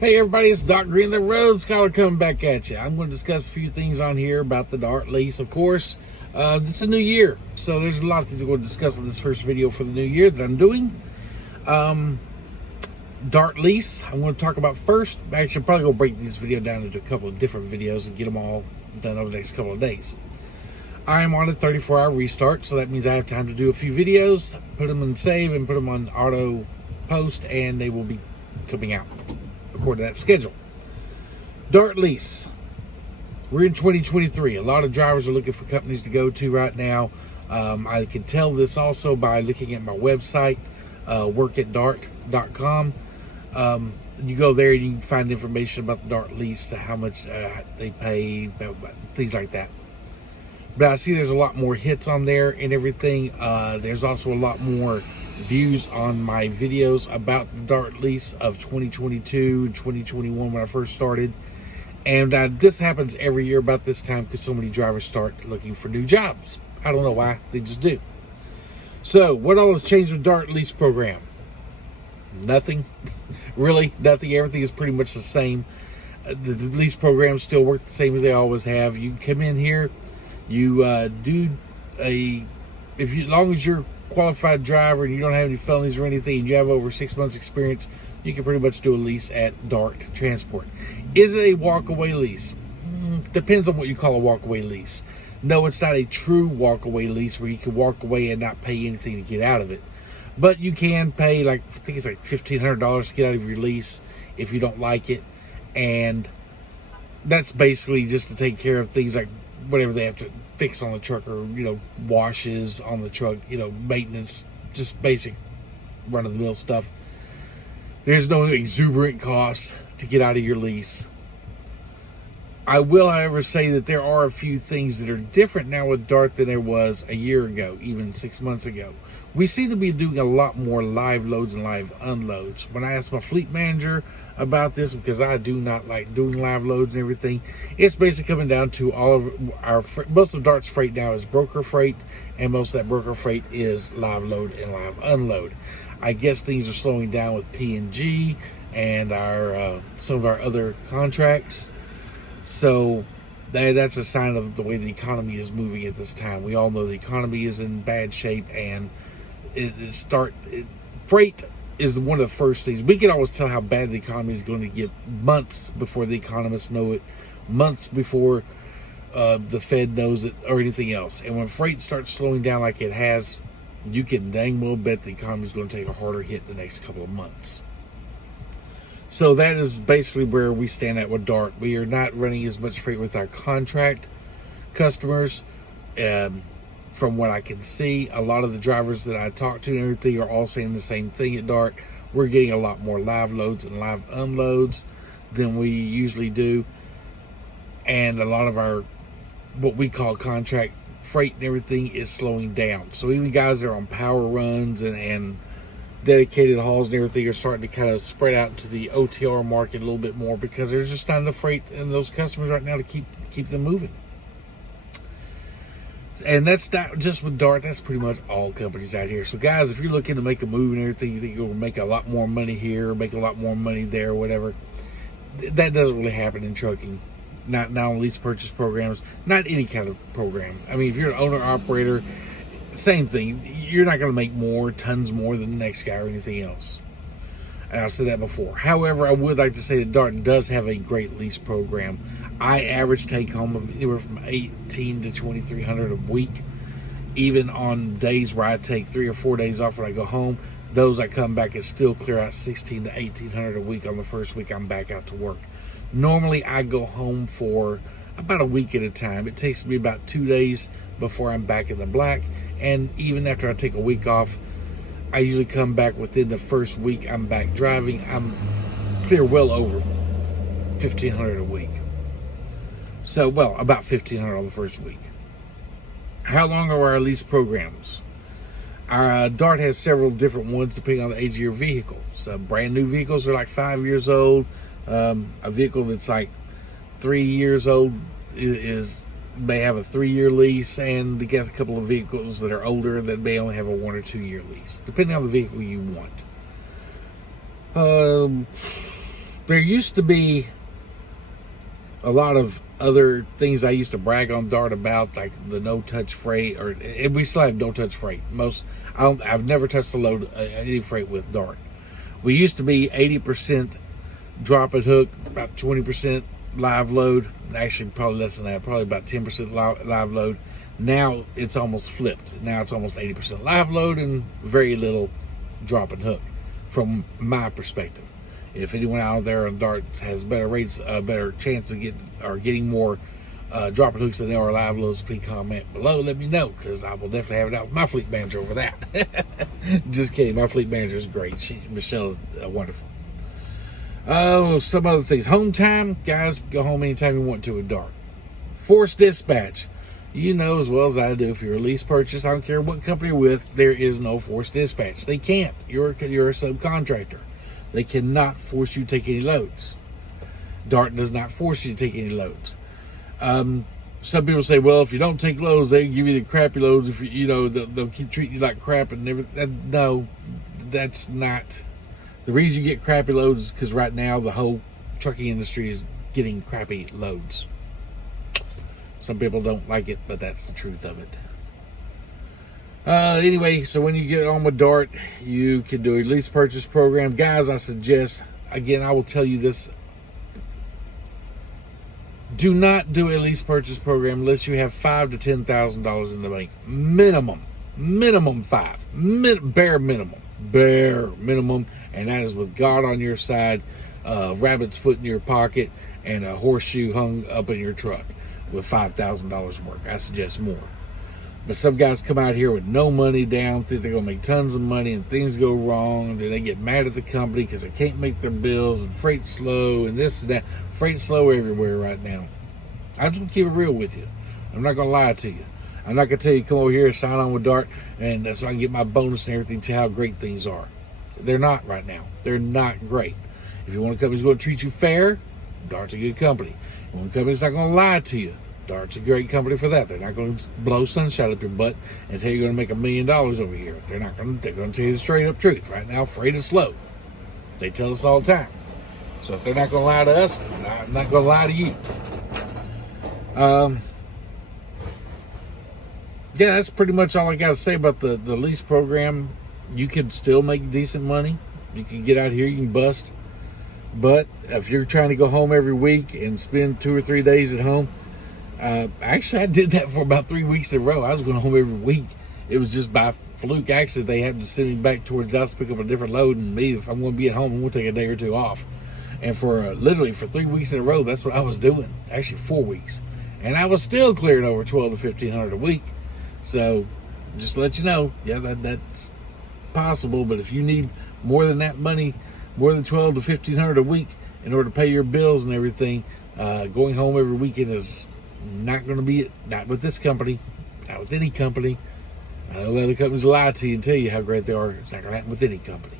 Hey everybody, it's Doc Green, the Road Scholar, coming back at you. I'm going to discuss a few things on here about the Dart Lease. Of course, it's a new year, so there's a lot of things I'm going to discuss in this first video for the new year that I'm doing. Dart Lease, I'm going to talk about first. Actually, I'm probably going to break this video down into a couple of different videos and get them all done over the next couple of days. I am on a 34-hour restart, so that means I have time to do a few videos, put them in save, and put them on auto post, and they will be coming out according to that schedule. Dart Lease. We're in 2023. A lot of drivers are looking for companies to go to right now. I can tell this also by looking at my website, workatdart.com. You go there and you can find information about the Dart Lease, how much they pay, things like that. But I see there's a lot more hits on there and everything. There's also a lot more views on my videos about the Dart Lease of 2022 and 2021 when I first started. And this happens every year about this time because so many drivers start looking for new jobs. I don't know why, they just do. So what all has changed with Dart Lease program? Nothing. Really, nothing. Everything is pretty much the same. The lease programs still work the same as they always have. You come in here, you as long as you're qualified driver and you don't have any felonies or anything and you have over 6 months experience, you can pretty much do a lease at Dart Transport. Is it a walk-away lease? Depends on what you call a walk-away lease. No, it's not a true walk-away lease where you can walk away and not pay anything to get out of it. But you can pay, I think it's like $1,500 to get out of your lease if you don't like it. And that's basically just to take care of things like whatever they have to fix on the truck, or washes on the truck, maintenance, just basic run-of-the-mill stuff. There's no exuberant cost to get out of your lease. I will, however, say that there are a few things that are different now with Dart than there was a year ago, even 6 months ago. We seem to be doing a lot more live loads and live unloads. When I asked my fleet manager about this, because I do not like doing live loads and everything, it's basically coming down to all of our, most of Dart's freight now is broker freight, and most of that broker freight is live load and live unload. I guess things are slowing down with P&G and our some of our other contracts. So that's a sign of the way the economy is moving at this time. We all know the economy is in bad shape, and freight is one of the first things. We can always tell how bad the economy is going to get months before the economists know it, months before the Fed knows it, or anything else. And when freight starts slowing down like it has, you can dang well bet the economy is going to take a harder hit the next couple of months. So that is basically where we stand at with Dart. We are not running as much freight with our contract customers. From what I can see, a lot of the drivers that I talk to and everything are all saying the same thing at Dart. We're getting a lot more live loads and live unloads than we usually do. And a lot of our, what we call contract freight and everything, is slowing down. So even guys that are on power runs and dedicated hauls and everything are starting to kind of spread out to the OTR market a little bit more, because there's just not enough freight and those customers right now to keep them moving. And that's not just with Dart, that's pretty much all companies out here. So guys, if you're looking to make a move and everything, you think you'll make a lot more money here, or make a lot more money there, or whatever, that doesn't really happen in trucking. Not on lease purchase programs, not any kind of program. I mean, if you're an owner operator, same thing. You're not going to make tons more than the next guy or anything else. And I've said that before. However, I would like to say that Dart does have a great lease program. I average take home of anywhere from $1,800 to $2,300 a week. Even on days where I take 3 or 4 days off when I go home, those I come back and still clear out $1,600 to $1,800 a week on the first week I'm back out to work. Normally, I go home for about a week at a time. It takes me about 2 days before I'm back in the black. And even after I take a week off, I usually come back within the first week I'm back driving. I'm clear well over $1,500 a week. So, well, about $1,500 on the first week. How long are our lease programs? Our Dart has several different ones depending on the age of your vehicle. So brand new vehicles are like 5 years old. A vehicle that's like 3 years old may have a 3-year lease, and they get a couple of vehicles that are older that may only have a 1 or 2 year lease, depending on the vehicle you want. There used to be a lot of other things I used to brag on Dart about, like the no-touch freight, and we still have no-touch freight. I've never touched a load, any freight with Dart. We used to be 80% drop and hook, about 20% live load. Actually, probably less than that, probably about 10% live load. Now it's almost flipped. Now it's almost 80% live load and very little drop and hook, from my perspective. If anyone out there on Dart has better rates, better chance of getting more drop and hooks than there are live loads, please comment below. Let me know, because I will definitely have it out with my fleet manager over that. Just kidding. My fleet manager is great. Michelle is wonderful. Oh, some other things. Home time, guys, go home anytime you want to with Dart. Forced dispatch. You know as well as I do, if you're a lease purchase, I don't care what company you're with, there is no forced dispatch. They can't. You're a subcontractor. They cannot force you to take any loads. Dart does not force you to take any loads. Some people say, well, if you don't take loads, they give you the crappy loads. If they'll keep treating you like crap and everything. No, that's not. The reason you get crappy loads is because right now the whole trucking industry is getting crappy loads. Some people don't like it, but that's the truth of it. Anyway, so when you get on with Dart, you can do a lease purchase program. Guys, I suggest, again, I will tell you this. Do not do a lease purchase program unless you have $5,000 to $10,000 in the bank. Minimum $5. Bare minimum. And that is with God on your side, rabbit's foot in your pocket, and a horseshoe hung up in your truck with $5,000 work. I suggest more. But some guys come out here with no money down, think they're going to make tons of money, and things go wrong. Then they get mad at the company because they can't make their bills, and freight's slow, and this and that. Freight's slow everywhere right now. I'm just going to keep it real with you. I'm not going to lie to you. I'm not going to tell you, come over here and sign on with Dart, and so I can get my bonus and everything, to how great things are. They're not right now. They're not great. If you want a company that's going to treat you fair, Dart's a good company. If you want a company that's not going to lie to you, Dart's a great company for that. They're not going to blow sunshine up your butt and tell you you're going to make $1 million over here. They're going to tell you the straight up truth. Right now, freight is slow. They tell us all the time. So if they're not going to lie to us, I'm not going to lie to you. Yeah, that's pretty much all I got to say about the lease program. You can still make decent money. You can get out here, you can bust. But if you're trying to go home every week and spend 2 or 3 days at home, actually I did that for about 3 weeks in a row. I was going home every week. It was just by fluke. Actually, they happened to send me back towards us to pick up a different load, and me, if I'm going to be at home, I'm going to take a day or two off. And for literally for 3 weeks in a row, that's what I was doing. Actually, 4 weeks. And I was still clearing over $1,200 to $1,500 a week. So just to let you know, yeah, that's possible. But if you need more than that money, more than $1,200 to $1,500 a week in order to pay your bills and everything, going home every weekend is not going to be it. Not with this company, not with any company. I know other companies lie to you and tell you how great they are. It's not going to happen with any company.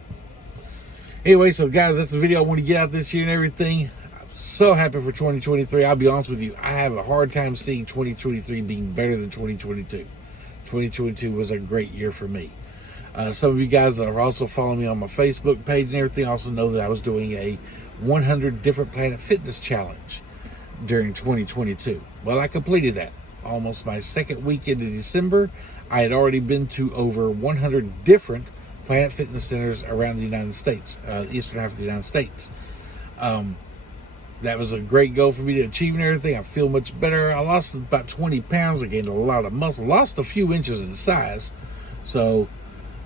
Anyway, so guys, that's the video I want to get out this year and everything. I'm so happy for 2023. I'll be honest with you, I have a hard time seeing 2023 being better than 2022. 2022 was a great year for me. Some of you guys that are also following me on my Facebook page and everything also know that I was doing a 100 different Planet Fitness challenge during 2022. Well, I completed that. Almost my second weekend in December, I had already been to over 100 different Planet Fitness centers around the United States, eastern half of the United States. That was a great goal for me to achieve and everything. I feel much better. I lost about 20 pounds. I gained a lot of muscle. Lost a few inches in size. So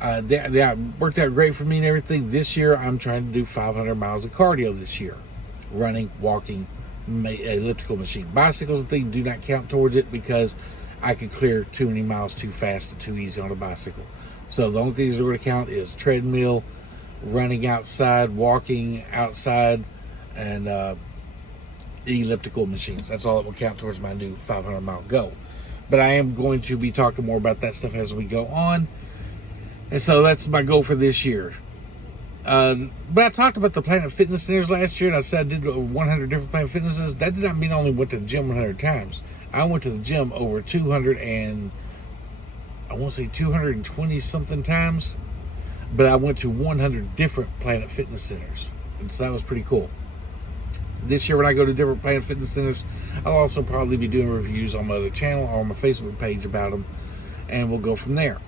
that worked out great for me and everything. This year, I'm trying to do 500 miles of cardio this year. Running, walking, elliptical machine. Bicycles and things do not count towards it because I could clear too many miles too fast and too easy on a bicycle. So the only things that are going to count is treadmill, running outside, walking outside, and elliptical machines. That's all that will count towards my new 500-mile goal. But I am going to be talking more about that stuff as we go on. And so that's my goal for this year. But I talked about the Planet Fitness centers last year, and I said I did 100 different Planet Fitness centers. That did not mean I only went to the gym 100 times. I went to the gym over 220 something times, but I went to 100 different Planet Fitness centers, and so that was pretty cool. This year when I go to different Planet Fitness centers, I'll also probably be doing reviews on my other channel or on my Facebook page about them, and we'll go from there.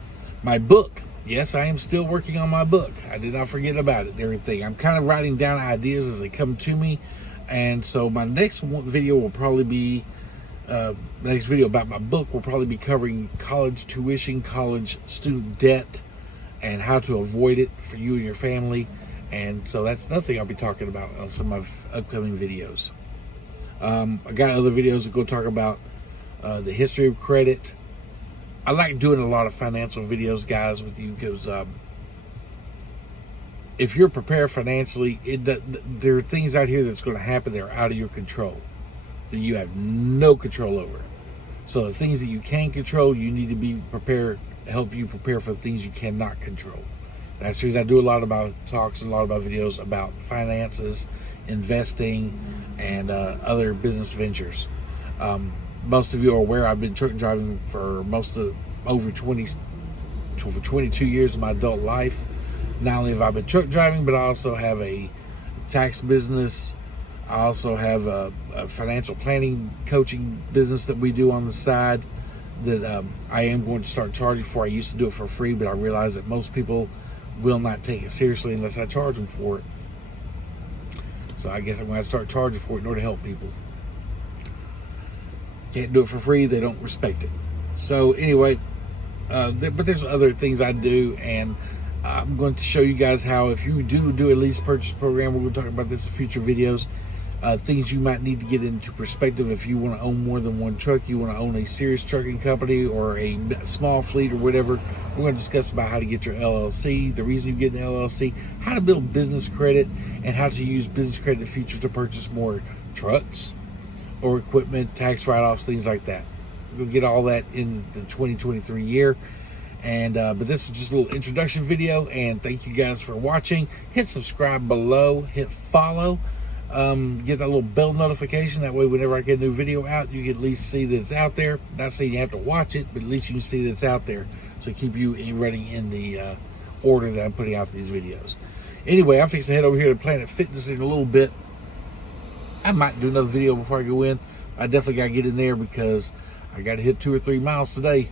My book. Yes, I am still working on my book. I did not forget about it and everything. I'm kind of writing down ideas as they come to me, and so my next video will probably be next video about my book will probably be covering college tuition, college student debt, and how to avoid it for you and your family. And so that's nothing I'll be talking about on some of my upcoming videos. I got other videos that go talk about the history of credit. I like doing a lot of financial videos, guys, with you, because if you're prepared financially, there are things out here that's going to happen that are out of your control, that you have no control over. So the things that you can control, you need to be prepared, help you prepare for the things you cannot control. That's the reason I do a lot about talks and a lot about videos about finances, investing, and other business ventures. Most of you are aware I've been truck driving for over 22 years of my adult life. Not only have I been truck driving, but I also have a tax business. I also have a financial planning coaching business that we do on the side that I am going to start charging for. I used to do it for free, but I realized that most people will not take it seriously unless I charge them for it. So I guess I'm going to start charging for it in order to help people. Can't do it for free, they don't respect it. So anyway, but there's other things I do, and I'm going to show you guys how, if you do a lease purchase program, we're going to talk about this in future videos, things you might need to get into perspective if you want to own more than one truck, you want to own a serious trucking company or a small fleet or whatever. We're going to discuss about how to get your LLC, the reason you get an LLC, how to build business credit, and how to use business credit in the future to purchase more trucks or equipment, tax write-offs, things like that. We'll get all that in the 2023 year. And but this was just a little introduction video, and thank you guys for watching. Hit subscribe below, hit follow, get that little bell notification. That way whenever I get a new video out, you can at least see that it's out there. Not saying you have to watch it, but at least you can see that it's out there, so keep you running in the order that I'm putting out these videos. Anyway, I'm fixing to head over here to Planet Fitness in a little bit. I might do another video before I go in. I definitely got to get in there because I got to hit 2 or 3 miles today,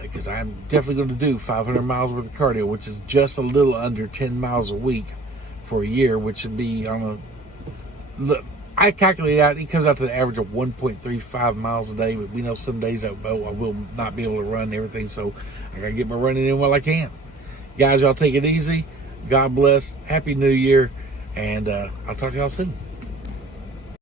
because I'm definitely going to do 500 miles worth of cardio, which is just a little under 10 miles a week for a year, which would be on a, look, I calculate out, it comes out to the average of 1.35 miles a day, but we know some days I will not be able to run everything, so I got to get my running in while I can. Guys, y'all take it easy. God bless. Happy New Year, and I'll talk to y'all soon.